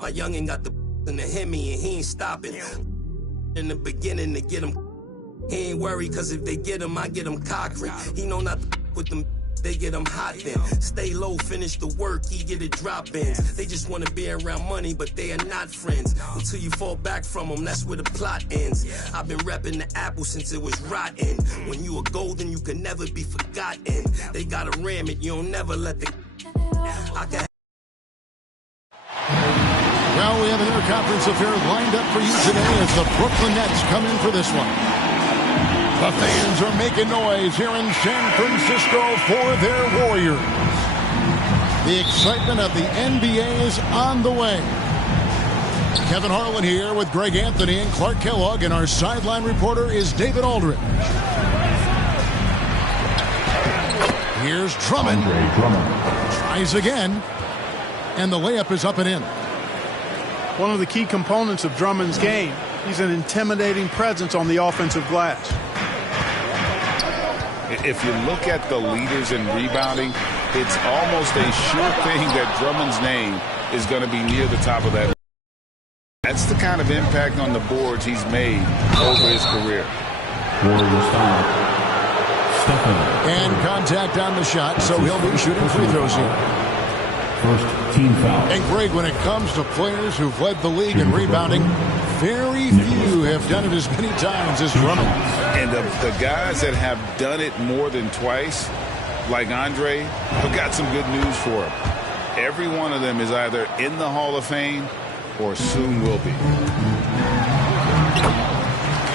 My youngin' got the in the Hemi and he ain't stopping. In the beginning to get him, he ain't worried, cause if they get him, I get him cockring. He know not to with them, they get him hot then. Stay low, finish the work, he get it drop-ins. They just wanna be around money, but they are not friends. Until you fall back from them, that's where the plot ends. I've been repping the apple since it was rotten. When you are golden, you can never be forgotten. They gotta ram it, you don't never let the... Well, we have an interconference affair lined up for you today as the Brooklyn Nets come in for this one. The fans are making noise here in San Francisco for their Warriors. The excitement of the NBA is on the way. Kevin Harlan here with Greg Anthony and Clark Kellogg, and our sideline reporter is David Aldridge. Here's Drummond. Tries again, and the layup is up and in. One of the key components of Drummond's game, he's an intimidating presence on the offensive glass. If you look at the leaders in rebounding, it's almost a sure thing that Drummond's name is going to be near the top of that. That's the kind of impact on the boards he's made over his career. And contact on the shot, so he'll be shooting free throws here. First team foul. And Greg, when it comes to players who've led the league in rebounding, very few have done it as many times as Drummond. And the guys that have done it more than twice, like Andre, have got some good news for him. Every one of them is either in the Hall of Fame or soon will be.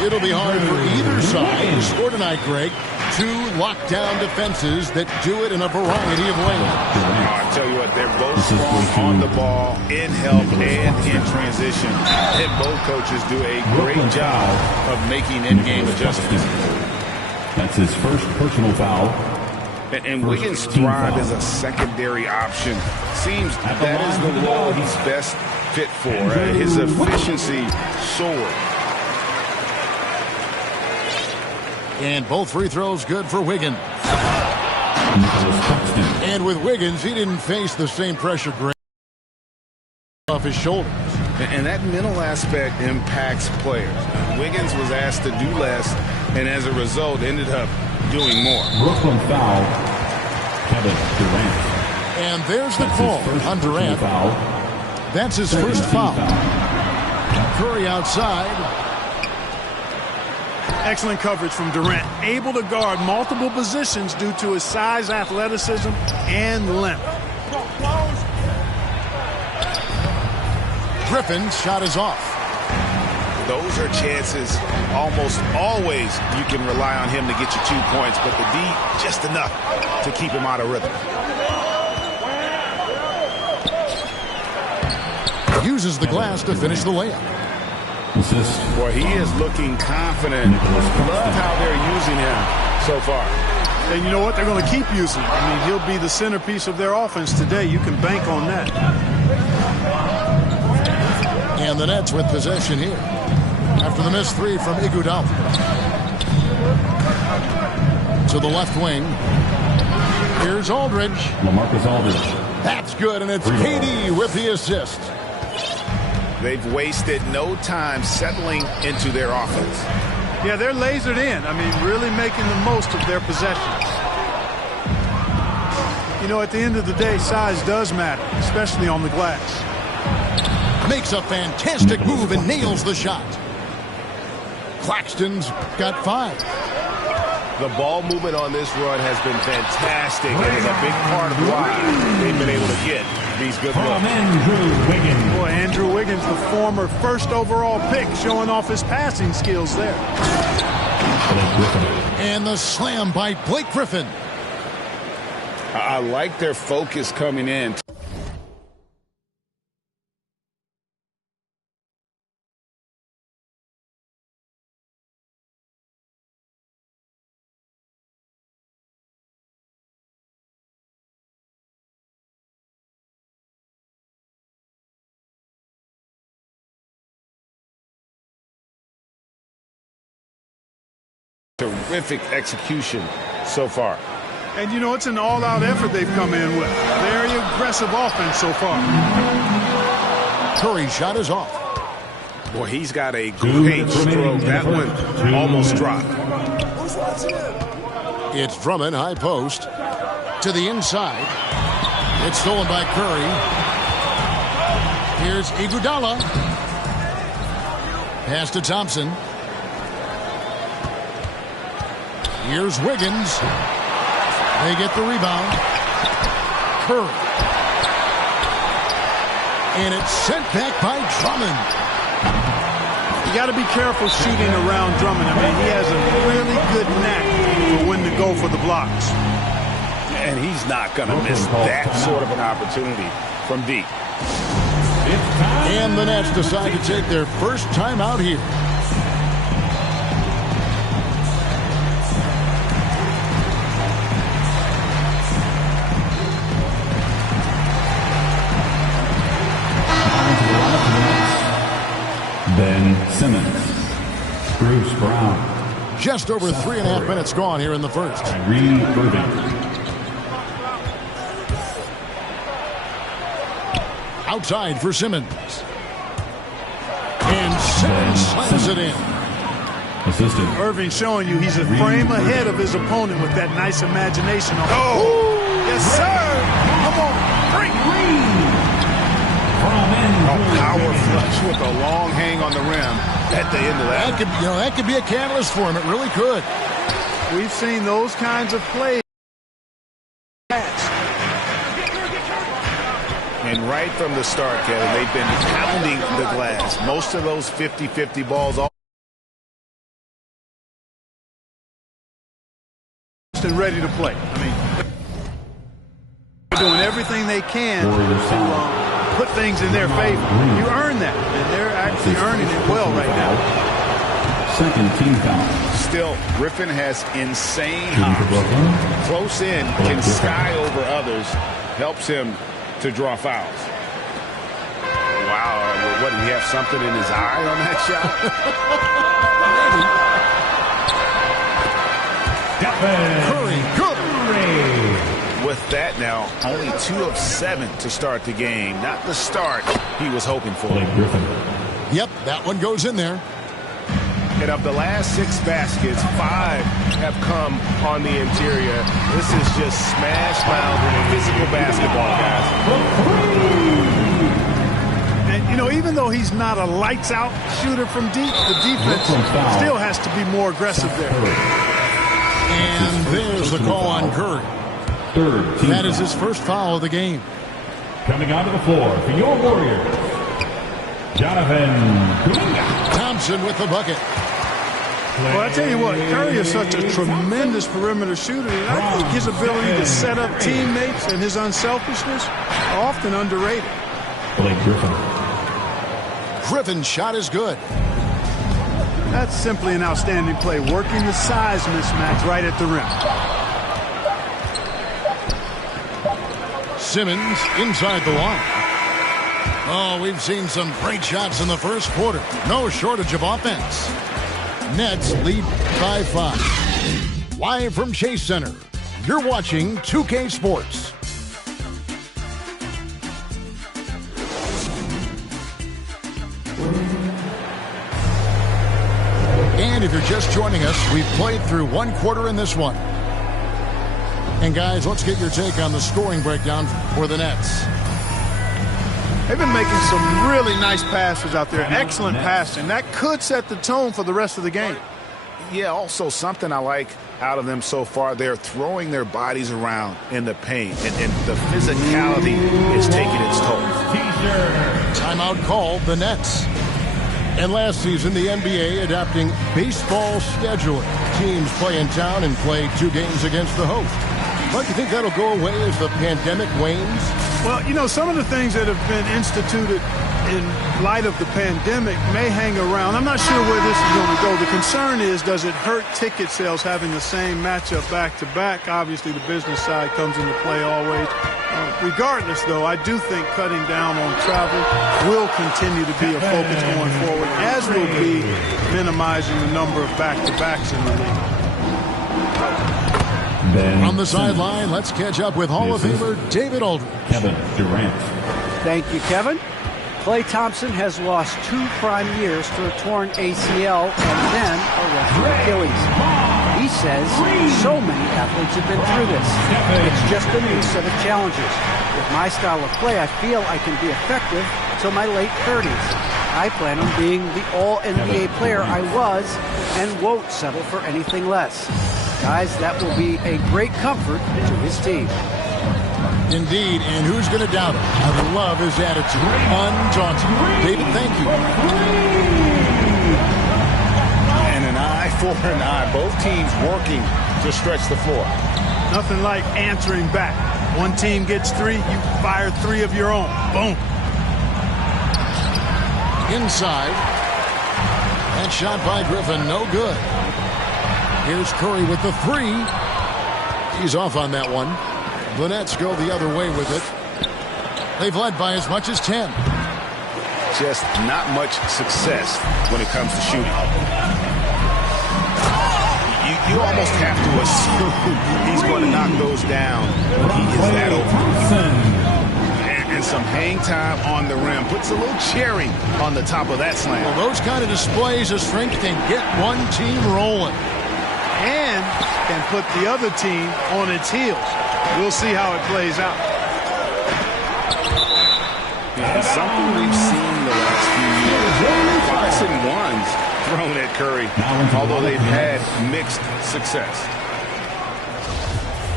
It'll be hard for either side to score tonight, Greg. Two lockdown defenses that do it in a variety of ways. I tell you what, they're both strong on the ball, in help, and in transition. And both coaches do a great job of making in-game adjustments. That's his first personal foul. And Wiggins thrive as a secondary option. Seems that is the role he's best fit for. His efficiency soared. And both free throws good for Wiggins. And with Wiggins, he didn't face the same pressure off his shoulders. And that mental aspect impacts players. Wiggins was asked to do less, and as a result, ended up doing more. Brooklyn foul, Kevin Durant. And there's the call on Durant. That's his first foul. Curry outside. Excellent coverage from Durant, able to guard multiple positions due to his size, athleticism, and length. Griffin's shot is off. Those are chances almost always you can rely on him to get you 2 points, but the D just enough to keep him out of rhythm. Uses the glass to finish the layup. Assist. Boy, he is looking confident. Love how they're using him so far. And you know what? They're going to keep using him. I mean, he'll be the centerpiece of their offense today. You can bank on that. And the Nets with possession here after the missed three from Iguodala. To the left wing. Here's Aldridge. LaMarcus Aldridge. That's good, and it's KD with the assist. They've wasted no time settling into their offense. Yeah, they're lasered in. I mean, really making the most of their possessions. You know, at the end of the day, size does matter, especially on the glass. Makes a fantastic move and nails the shot. Claxton's got 5. The ball movement on this run has been fantastic, and is a big part of why they've been able to get these good looks. Andrew Wiggins. Boy, Andrew Wiggins, the former first overall pick, showing off his passing skills there. And the slam by Blake Griffin. I like their focus coming in. Terrific execution so far. And, you know, it's an all-out effort they've come in with. Very aggressive offense so far. Curry's shot is off. Boy, he's got a great stroke. That one almost dropped. It's Drummond, high post. To the inside. It's stolen by Curry. Here's Iguodala. Pass to Thompson. Here's Wiggins. They get the rebound. Curry. And it's sent back by Drummond. You got to be careful shooting around Drummond. I mean, he has a really good knack for when to go for the blocks. And he's not going to miss that sort of an opportunity from deep. And the Nets decide to take their first time out here. Ben Simmons. Bruce Brown. Just over 3.5 minutes gone here in the first. Kyrie Irving. Outside for Simmons. And Simmons slams it in. Assistant. Irving showing you he's a frame ahead of his opponent with that nice imagination. Oh! Yes, sir! Come on, bring a power flush with a long hang on the rim at the end of that. That could be a catalyst for him. It really could. We've seen those kinds of plays. And right from the start, Kevin, they've been pounding the glass. Most of those 50-50 balls all and ready to play. I mean, they're doing everything they can to put things in their favor. You earn that, and they're actually earning it well right now. Second team foul. Still, Griffin has insane hops. Close in, can sky over others, helps him to draw fouls. wow. What, did he have something in his eye on that shot? Curry, good. With that now, only 2 of 7 to start the game. Not the start he was hoping for. Blake Griffin. Yep, that one goes in there. And of the last 6 baskets, 5 have come on the interior. This is just smash mouth physical basketball, guys. And, you know, even though he's not a lights-out shooter from deep, the defense still has to be more aggressive there. And there's the call on Curry. Third team That is his first foul of the game. Coming onto the floor for your Warriors, Jonathan Kuminga. Thompson with the bucket. Well, I tell you what, Curry is such a tremendous perimeter shooter, and I think his ability to set up teammates and his unselfishness are often underrated. Blake Griffin. Griffin's shot is good. That's simply an outstanding play, working the size mismatch right at the rim. Simmons inside the line. Oh, we've seen some great shots in the first quarter. No shortage of offense. Nets lead by 5. Live from Chase Center, you're watching 2K Sports. And if you're just joining us, we've played through 1 quarter in this one. And guys, let's get your take on the scoring breakdown for the Nets. They've been making some really nice passes out there. Excellent passing. That could set the tone for the rest of the game. Yeah, also something I like out of them so far, they're throwing their bodies around in the paint, and the physicality is taking its toll. Timeout called the Nets. And last season, the NBA adapting baseball scheduling. Teams play in town and play 2 games against the host. But you think that'll go away as the pandemic wanes? Well, you know, some of the things that have been instituted in light of the pandemic may hang around. I'm not sure where this is going to go. The concern is, does it hurt ticket sales having the same matchup back-to-back? Obviously, the business side comes into play always. Regardless, though, I do think cutting down on travel will continue to be a focus going forward, as will be minimizing the number of back-to-backs in the league. From the sideline, let's catch up with Hall of Famer David Aldridge. Kevin Durant. Thank you, Kevin. Klay Thompson has lost 2 prime years to a torn ACL and then a ruptured Achilles. He says so many athletes have been through this. It's just a new set of challenges. With my style of play, I feel I can be effective till my late 30s. I plan on being the all-NBA player I was and won't settle for anything less. Guys, that will be a great comfort to his team. Indeed, and who's going to doubt it? I love his attitude. Undaunted. David, thank you. And an eye for an eye. Both teams working to stretch the floor. Nothing like answering back. One team gets 3, you fire 3 of your own. Boom. Inside. That shot by Griffin, no good. Here's Curry with the 3. He's off on that one. The Nets go the other way with it. They've led by as much as 10. Just not much success when it comes to shooting. You almost have to assume he's going to knock those down. He is that over. And some hang time on the rim. Puts a little cherry on the top of that slam. Well, those kind of displays of strength can get one team rolling. And can put the other team on its heels. We'll see how it plays out. And something we've seen the last few years. 5s and 1s thrown at Curry, although they've had mixed success.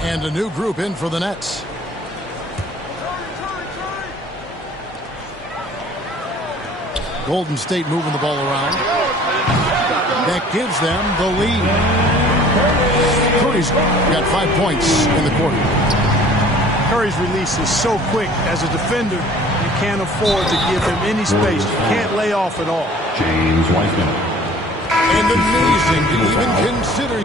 And a new group in for the Nets. Golden State moving the ball around. That gives them the lead. Curry's got 5 points in the quarter. Curry's release is so quick. As a defender, you can't afford to give him any space. You can't lay off at all. James Wiseman. And amazing to even consider.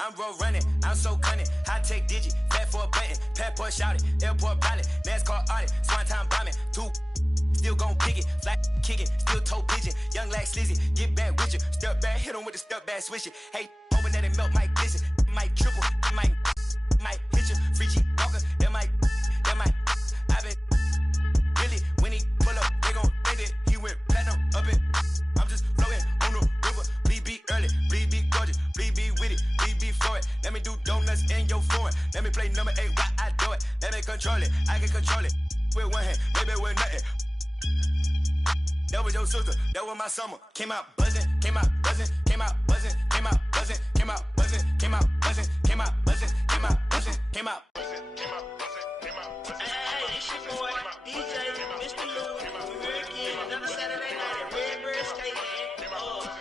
I'm road running, I'm so cunning. High tech digit, fat for a button. Passport shouted, airport pilot, NASCAR audit, swan time bombing. Two, still gon' pick it, flat kicking, still toe pigeon. Young like slizzy, get back with you. Step back, hit him with the step back, switch it. Hey, open that and melt, might glisten, might triple, might hit you. Free G walker, that might. I been really when he pull up, they gon' think it. He went platinum up it. I'm just floating on the river. BB early, BB gorgeous, BB with it, BB for it. Let me do donuts in your foreign. Let me play number 8 while I do it. Let me control it, I can control it. With one hand, maybe with nothing. That was your sister, that was my summer. Came out buzzing, came out buzzing, came out buzzing, came out buzzing, came out buzzing, came out buzzing, came out buzzing, came out buzzing, came out buzzing, came out buzzing, came out buzzing. Hey, it's your boy, DJ, Mr. Lou. We're again, another Saturday night at Redbird Skateland.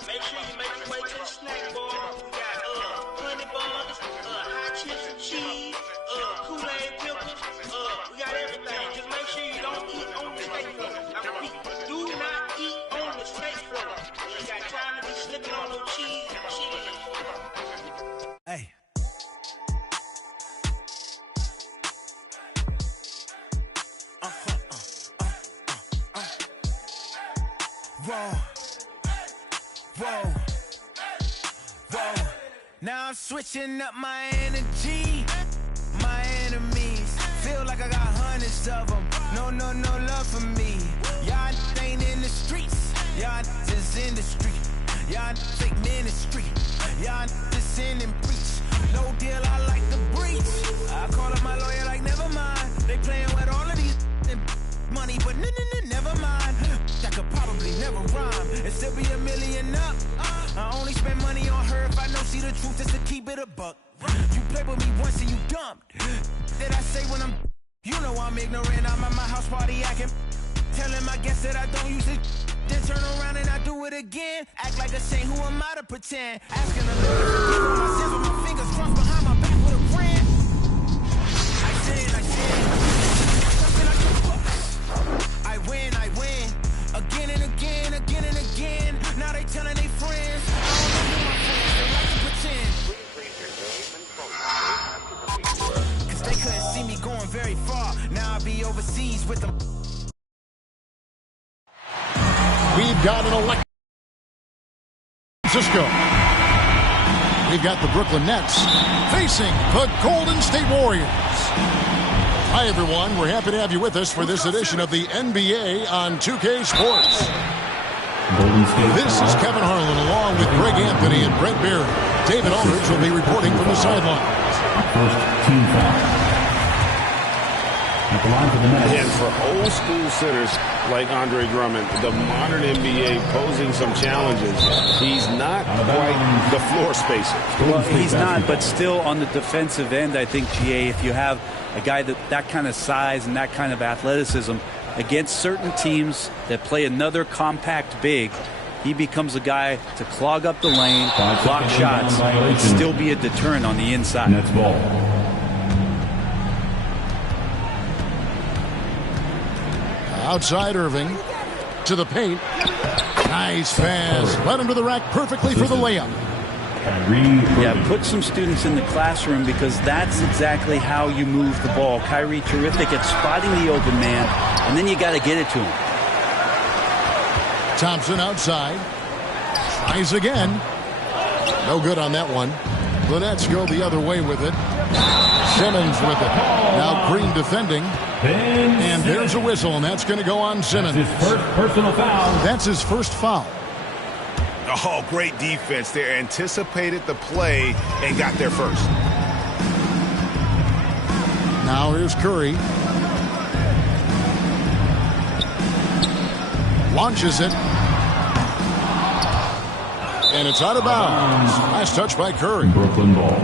Make sure you make your way to the snack bar. We got honey buns, hot chips and cheese, Kool-Aid pickles. We got everything. Just make sure you don't eat on the skate floor. I repeat, do not eat on the skate floor. You ain't got time to be slipping on no cheese and cheese. Hey. Whoa. Now I'm switching up my energy. My enemies feel like I got hundreds of them. No love for me. Y'all ain't in the streets. Y'all just in the street. Y'all take ministry. Y'all just sin and preach. No deal, I like the breach. I call up my lawyer like, never mind. They playing with all of these money, but never mind. I could probably never rhyme and still be $1 million up. I only spend money on her if I know she the truth is to keep it a buck. You play with me once and you dumped. Did I say when I'm, you know I'm ignorant, I'm at my house party acting. Telling my guests that I don't use it. Then turn around and I do it again. Act like a saint, who am I to pretend? Asking the Lord to forgive all my sins with my fingers crossed behind my back with a grin. I sin. I win. Again and again. Now they telling their friends. I don't know who my friends, they like to pretend. Cause they couldn't see me going very far. Now I be overseas with them. We've got an election. Francisco. We've got the Brooklyn Nets facing the Golden State Warriors. Hi, everyone. We're happy to have you with us for this edition of the NBA on 2K Sports. This is Kevin Harlan along with Greg Anthony and Brent Beard. David Aldridge will be reporting from the sidelines. First team foul. At the line for the Nets. And for old school sitters like Andre Drummond, the modern NBA posing some challenges. He's not quite the floor spacer. Well, he's not, but still on the defensive end, I think, GA, if you have a guy that kind of size and that kind of athleticism against certain teams that play another compact big, he becomes a guy to clog up the lane, block shots, and still be a deterrent on the inside. Nets ball. Outside Irving to the paint. Nice pass. Led him to the rack perfectly for the layup. Yeah, put some students in the classroom because that's exactly how you move the ball. Kyrie terrific at spotting the open man, and then you got to get it to him. Thompson outside. Tries again. No good on that one. The Nets go the other way with it. Simmons with it. Now Green defending. And there's a whistle, and that's going to go on Simmons. That's his first personal foul. That's his first foul. Oh, great defense there. Anticipated the play and got there first. Now here's Curry. Launches it. And it's out of bounds. Nice touch by Curry. Brooklyn ball.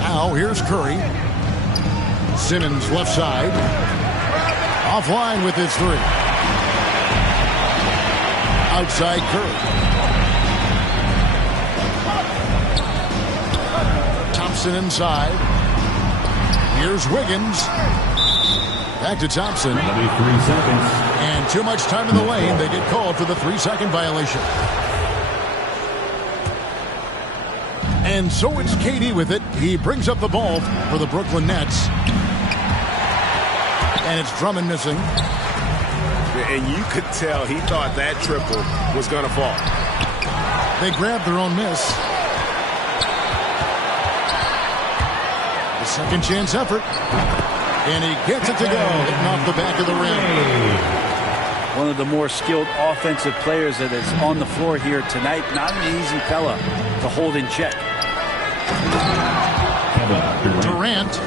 Now here's Curry. Simmons left side. Offline with his three. Outside Curry. Thompson inside. Here's Wiggins. Back to Thompson. 3 seconds. And too much time in the lane. They get called for the 3-second violation. And so it's KD with it. He brings up the ball for the Brooklyn Nets. And it's Drummond missing. And you could tell he thought that triple was going to fall. They grab their own miss. The second chance effort. And he gets it to go, hitting off the back of the rim. One of the more skilled offensive players that is on the floor here tonight. Not an easy fella to hold in check. Durant.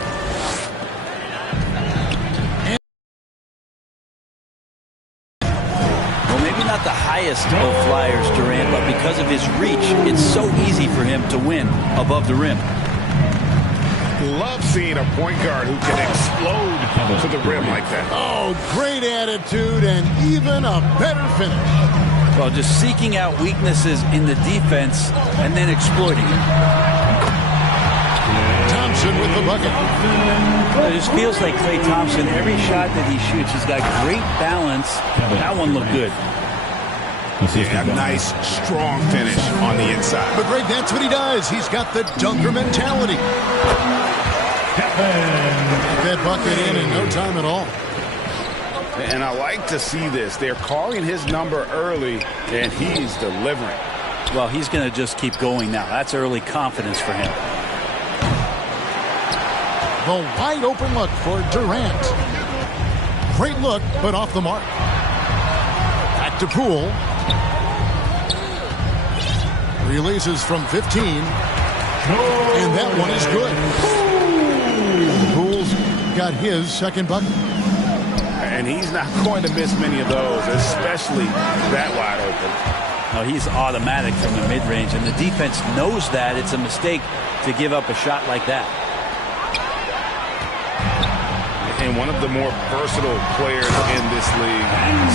Not the highest of flyers, Durant, but because of his reach, it's so easy for him to win above the rim. Love seeing a point guard who can explode to the rim like that. Oh, great attitude and even a better finish. Well, just seeking out weaknesses in the defense and then exploiting it. Thompson with the bucket. It just feels like Klay Thompson, every shot that he shoots, he's got great balance. That one looked good. Yeah, a nice, strong finish on the inside. But Greg, that's what he does. He's got the dunker mentality. Get that bucket in no time at all. And I like to see this. They're calling his number early, and he's delivering. Well, he's going to just keep going now. That's early confidence for him. The wide open look for Durant. Great look, but off the mark. Back to Poole. Releases from 15. And that one is good. Poole's got his second bucket. And he's not going to miss many of those, especially that wide open. No, he's automatic from the mid-range, and the defense knows that. It's a mistake to give up a shot like that. And one of the more versatile players in this league.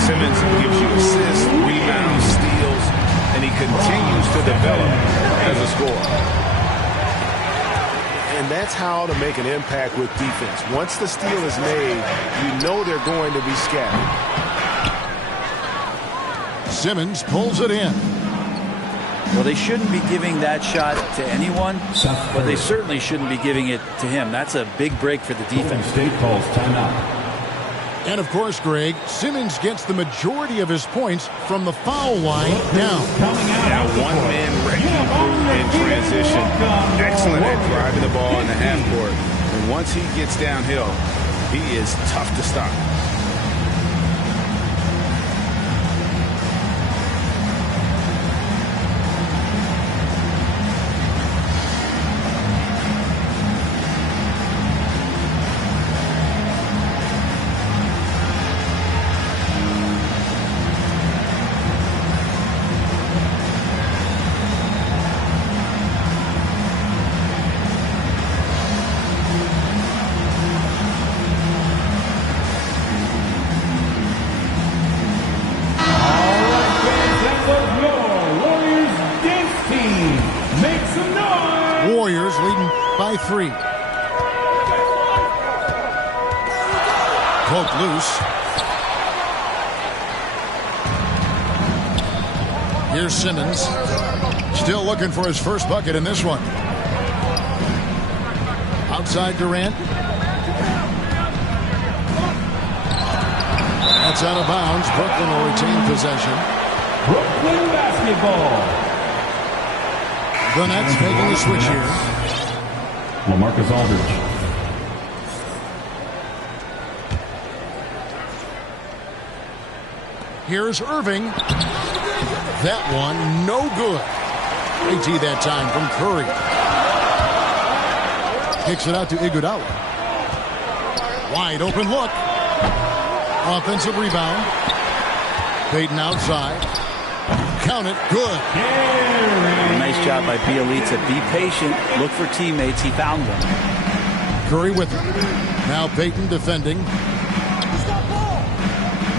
Simmons gives you assists, rebounds, steals, and he continues to develop as a scorer. And that's how to make an impact with defense. Once the steal is made, you know they're going to be scattered. Simmons pulls it in. Well, they shouldn't be giving that shot to anyone, but they certainly shouldn't be giving it to him. That's a big break for the defense. State calls timeout. And, of course, Greg, Simmons gets the majority of his points from the foul line down. Now one-man wrecking in transition. Excellent at driving the ball in the half court. And once he gets downhill, he is tough to stop. By 3. Poke loose. Here's Simmons. Still looking for his first bucket in this one. Outside Durant. That's out of bounds. Brooklyn will retain possession. Brooklyn basketball. The Nets making the switch here. LaMarcus Aldridge. Here's Irving. That one, no good. AT that time from Curry. Kicks it out to Iguodala. Wide open look. Offensive rebound. Payton outside. Count it. Good. Nice job by Bielitsa. Be patient. Look for teammates. He found one. Curry with it. Now Payton defending.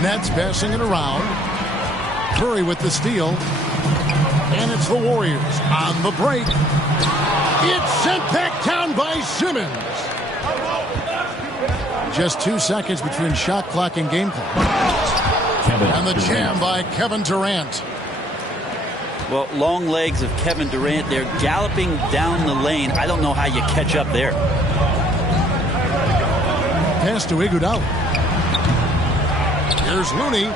Nets passing it around. Curry with the steal. And it's the Warriors on the break. It's sent back down by Simmons. Just 2 seconds between shot clock and game clock. And the jam by Kevin Durant. Well, long legs of Kevin Durant. They're galloping down the lane. I don't know how you catch up there. Pass to Iguodala. Here's Looney.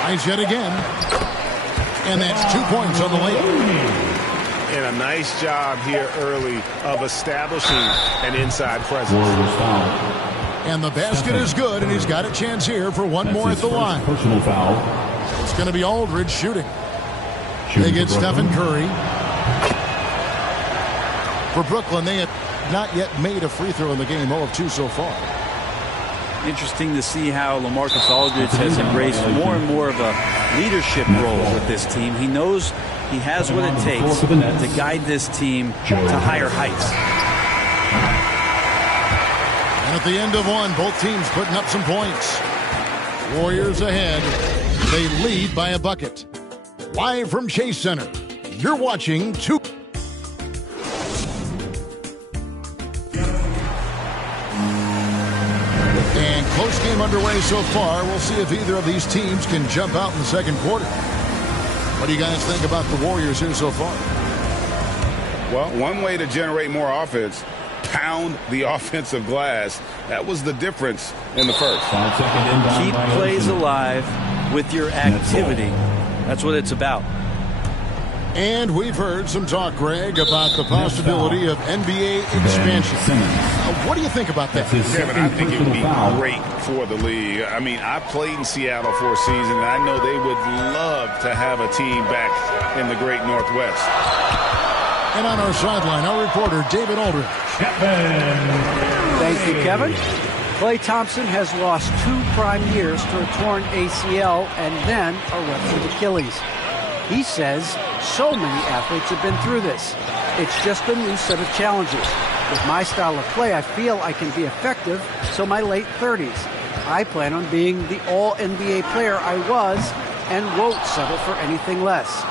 Tries yet again. And that's 2 points on the layup. And a nice job here early of establishing an inside presence. And the basket is good, and he's got a chance here for one more at the line. Personal foul. It's going to be Aldridge shooting. They get Stephen Curry. For Brooklyn, they have not yet made a free throw in the game. 0 of 2 so far. Interesting to see how LaMarcus Aldridge has embraced more and more of a leadership role with this team. He knows he has what it takes to guide this team to higher heights. And at the end of one, both teams putting up some points. Warriors ahead. They lead by a bucket. Live from Chase Center, you're watching two. And close game underway so far. We'll see if either of these teams can jump out in the second quarter. What do you guys think about the Warriors here so far? Well, one way to generate more offense, pound the offensive glass. That was the difference in the first. Keep plays alive with your activity. That's what it's about. And we've heard some talk, Greg, about the possibility of NBA expansion. What do you think about that? Kevin, I think it would be great for the league. I mean, I played in Seattle for a season, and I know they would love to have a team back in the great Northwest. And on our sideline, our reporter, David Aldridge. Thank you, Kevin. Klay Thompson has lost 2 prime years to a torn ACL and then a ruptured Achilles. He says so many athletes have been through this. It's just a new set of challenges. With my style of play, I feel I can be effective till my late 30s. I plan on being the all-NBA player I was and won't settle for anything less.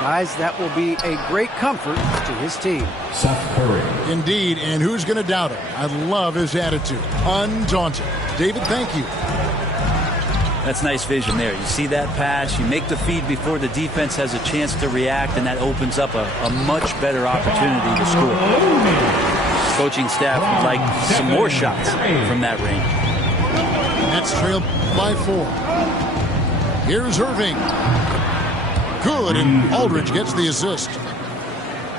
Guys, that will be a great comfort to his team. Seth Curry. Indeed, and who's going to doubt him? I love his attitude. Undaunted. David, thank you. That's nice vision there. You see that pass, you make the feed before the defense has a chance to react, and that opens up a much better opportunity to score. Coaching staff would like some more shots from that range. That's trailed by 4. Here's Irving. Good, and Aldridge gets the assist.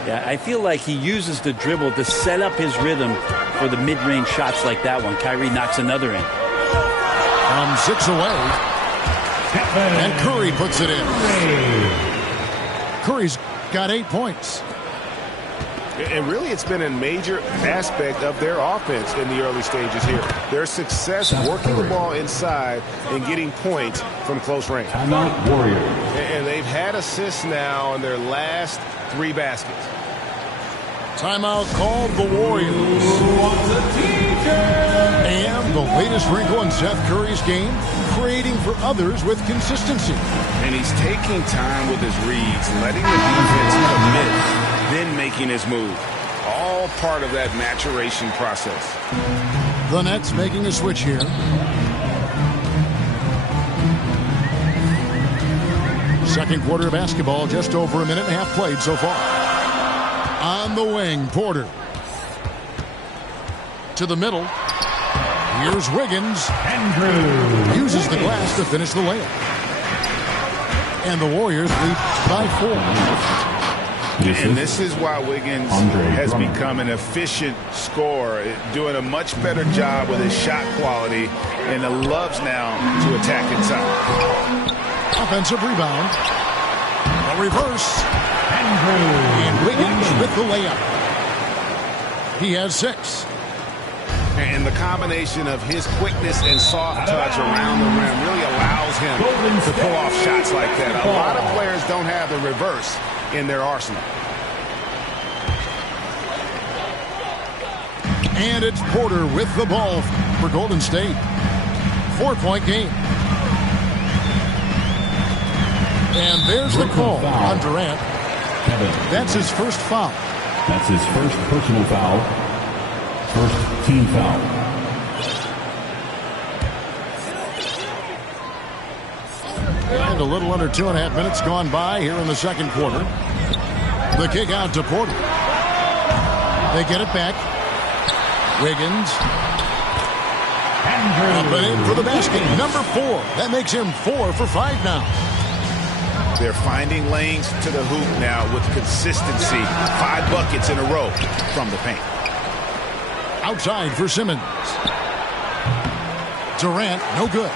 Yeah, I feel like he uses the dribble to set up his rhythm for the mid-range shots like that one. Kyrie knocks another in. From 6 away. And Curry puts it in. Curry's got 8 points. And really, it's been a major aspect of their offense in the early stages here. Their success working the ball inside and getting points from close range. And they've had assists now in their last 3 baskets. Timeout called the Warriors. And the latest wrinkle in Seth Curry's game, creating for others with consistency. And he's taking time with his reads, letting the defense commit, then making his move. All part of that maturation process. The Nets making a switch here. Second quarter of basketball, just over a minute and a half played so far. On the wing, Porter. To the middle. Here's Wiggins. Andrew uses the glass to finish the layup. And the Warriors lead by 4. And this is why Wiggins has become an efficient scorer, doing a much better job with his shot quality, and loves now to attack inside. Offensive rebound. A reverse. And Wiggins with the layup. He has 6. And the combination of his quickness and soft touch around the rim really allows him to pull off shots like that. A lot of players don't have the reverse in their arsenal. And it's Porter with the ball for Golden State. 4-point game. And there's the call on Durant. That's his first foul. That's his first personal foul. First team foul. And a little under 2.5 minutes gone by here in the second quarter. The kick out to Porter. They get it back. Wiggins. Up and in for the basket. Number 4. That makes him 4 for 5 now. They're finding lanes to the hoop now with consistency. 5 buckets in a row from the paint. Outside for Simmons. Durant, no good.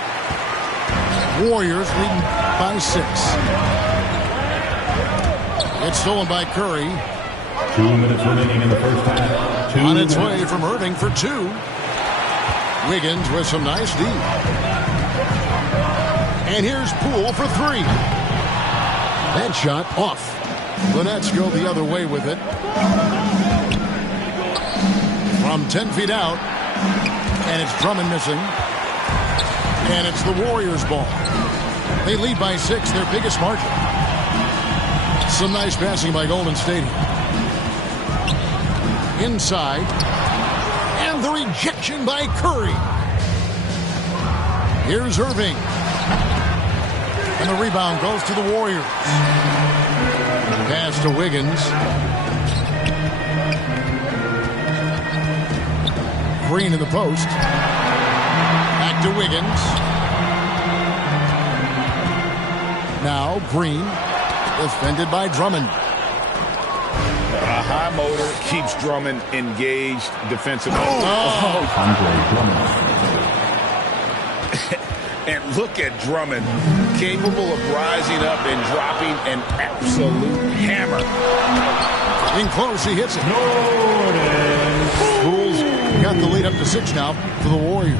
Warriors leading by 6. It's stolen by Curry. 2 minutes remaining in the first half. On its way from Irving for 2. Wiggins with some nice D. And here's Poole for 3. That shot off. The Nets go the other way with it. From 10 feet out. And it's Drummond missing. And it's the Warriors' ball. They lead by 6, their biggest margin. Some nice passing by Golden State. Inside. And the rejection by Curry. Here's Irving. And the rebound goes to the Warriors. Pass to Wiggins. Green in the post. Back to Wiggins. Now Green, defended by Drummond. A high motor keeps Drummond engaged defensively. Andre Drummond. And look at Drummond, capable of rising up and dropping an absolute hammer. In close, he hits it. Bulls got the lead up to 6 now for the Warriors.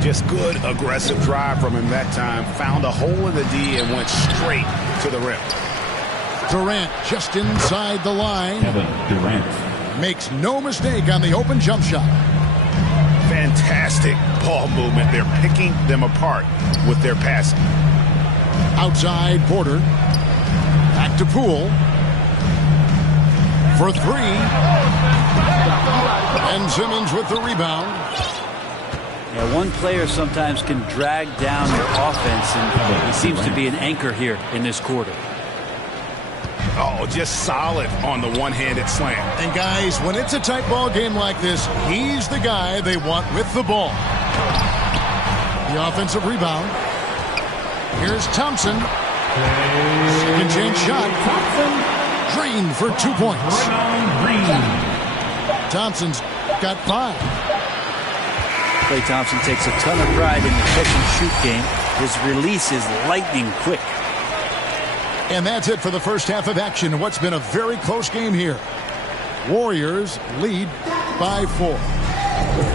Just good, aggressive drive from him that time. Found a hole in the D and went straight to the rim. Durant just inside the line. Kevin Durant. Makes no mistake on the open jump shot. Fantastic ball movement. They're picking them apart with their passing. Outside Porter. Back to Poole. For 3. And Simmons with the rebound. Yeah, one player sometimes can drag down your offense, and he seems to be an anchor here in this quarter. Oh, just solid on the one-handed slam. And guys, when it's a tight ball game like this, he's the guy they want with the ball. The offensive rebound. Here's Thompson. Second chance shot. Green for 2 points. Thompson's got 5. Klay Thompson takes a ton of pride in the catch-and-shoot game. His release is lightning quick. And that's it for the first half of action. What's been a very close game here. Warriors lead by 4.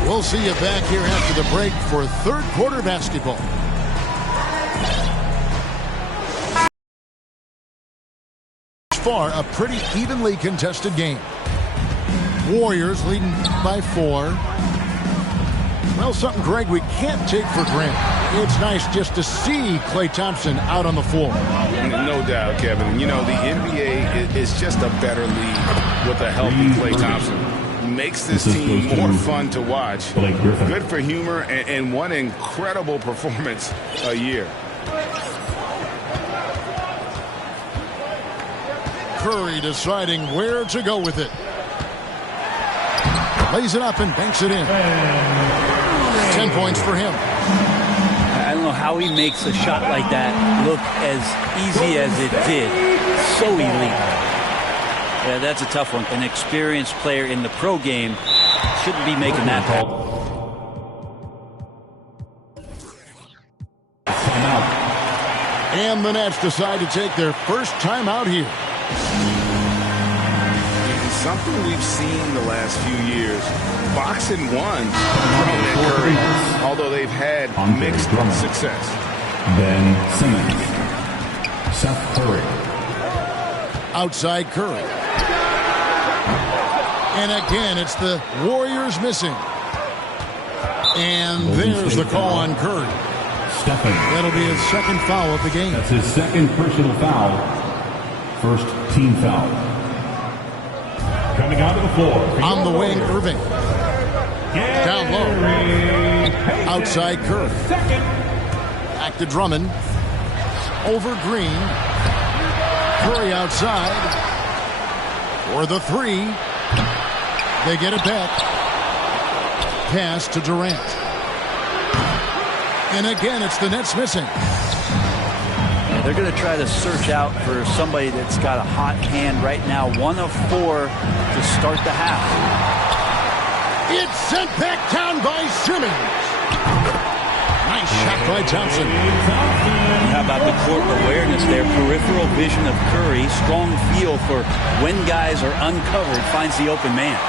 We'll see you back here after the break for third quarter basketball. Far a pretty evenly contested game. Warriors leading by 4. Well, something, Greg, we can't take for granted. It's nice just to see Klay Thompson out on the floor. No doubt, Kevin. You know, the NBA is just a better league with a healthy Klay Thompson. Makes this team more fun to watch. Good for humor and one incredible performance a year. Curry deciding where to go with it. Lays it up and banks it in. 10 points for him. I don't know how he makes a shot like that look as easy as it did. So elite. Yeah, that's a tough one. An experienced player in the pro game shouldn't be making that call. And the Nets decide to take their first timeout here. Something we've seen the last few years. Box and one from Curry, although they've had mixed success. Ben Simmons. Seth Curry. Outside Curry. And again, it's the Warriors missing. And there's the call on Curry. That'll be his second foul of the game. That's his second personal foul. First team foul. Coming onto the floor. On the wing, Irving. Down low. Outside Curry. Back to Drummond. Over Green. Curry outside. For the three. They get it back. Pass to Durant. And again, it's the Nets missing. They're going to try to search out for somebody that's got a hot hand right now. 1 of 4 to start the half. It's sent back down by Simmons. Nice shot by Thompson. How about the court awareness there? Peripheral vision of Curry. Strong feel for when guys are uncovered. Finds the open man.